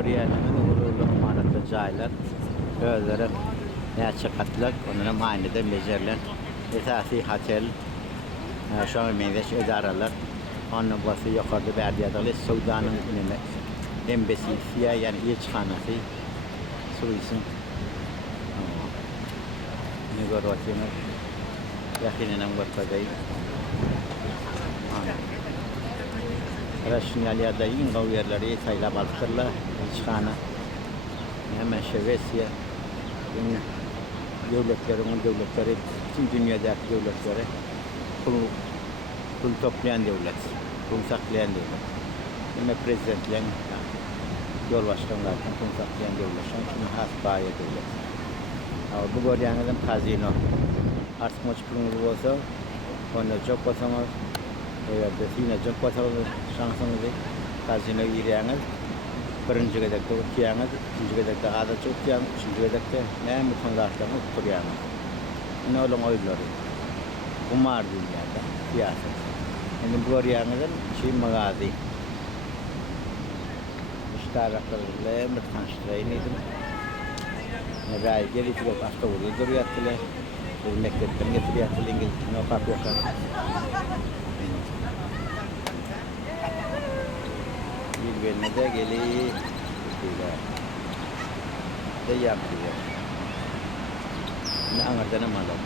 görýänimiz gurully imaratda jaýlar, özleri näçe katlyk, onuň maýnyda mejerilen esasy hotel, şoňa meňzeş edaralar, onuň basy ýokarda bärdiyadaly Sowdanyň neme embesisiýa, ýani elçihanasy suýsyn. Ne görýärsiňiz? Ýakynynam görpedey. Raşinaliyada in gavyerleri saylap alıştırla elçihana. Hemen Şevesiye devletleri, bütün dünyadaki devletleri pul toplayan devlet, pul saklayan devlet. Hemen prezidentlerin, yol başkanlarının pul saklayan devlet. Şimdi hasbaya devlet. Bu görýäňiz kazino. Artık maç pulunuz olsa, onu çok basamaz. Ýerde sine çok basamaz şansınızı. Kazino ýerýäňiz. Birinji gedekde otýaňyz, ikinji gedekde gada çok otýaňyz, üçinji gedekde näme kondartlaryny oturýaňyz. Ine olan oýlary. Umar dünýäde siýasat. Endi bu görýäňiz şeý magazy. Müştaraklarla bir tanıştırayım edim. Ray gelip hasta oluyor durýatdylar. Bu mektepden getirýärdiler İngilizce okap ýokar. Bir de gelip de yapıyor. Ne anladın mı adam?